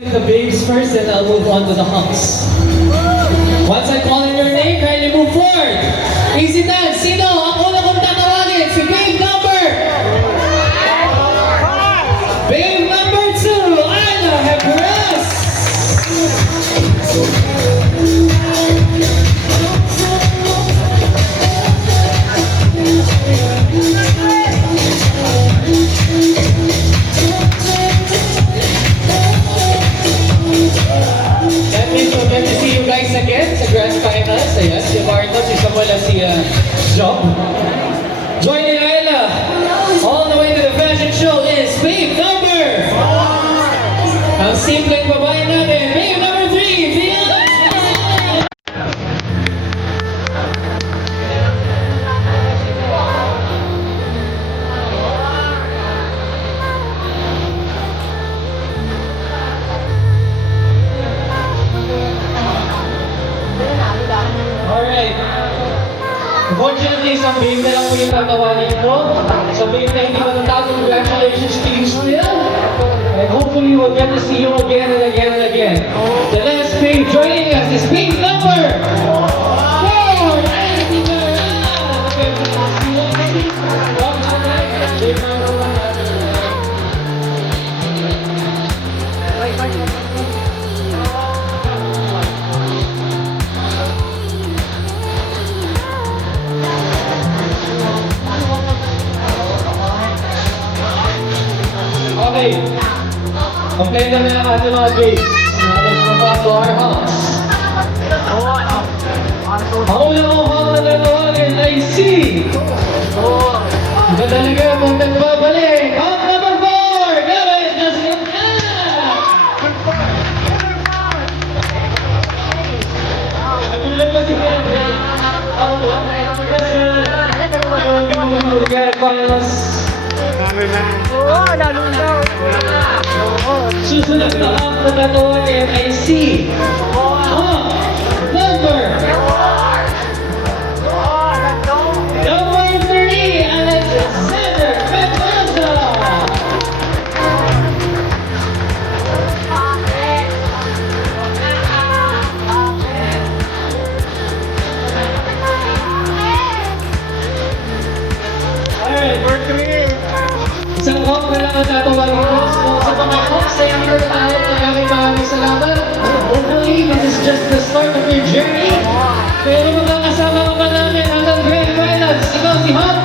The babes first, then I'll move on to the hunks. Once I call in your name, kindly move forward. Easy dance. Sino ang una kong tatawagin? Si babe number? Babe number 2, Ayla Hebres. That means we'll get to see you guys again sa Grand Finals. Ayan, si Marto, si Samuel, at si Job. Joining Ayla all the way to the fashion show is babe number. Ang simpleng babae natin, babe number 3, Fiona. Alright. Unfortunately, isang babe na lang po yung tatawagin ko. Sa babe na hindi matatawag, congratulations to you still. And hopefully we'll get to see you again and again and again. The last babe joining us is babe number 4. Okay. Kompleto na ang ating mga babes. Let's move on to our hunks. Ang una mong hunk na tatawagin ay si... Iba talaga mong nagbabalik. Hunk number 4! Gawin! Justin Anna! Natulad ba si Kevin? Susunod na ang tatawagin ay si number 3, Alexander Mendoza. Alright, we're 3. Isang hawk na lang ang tatawagin ko. Sa mga hawks sa younger talent, maraming salamat. Hopefully, this is just the start of your journey. Pero makakasama ka pa namin hanggang Grand Finals. Ikaw si Hawk.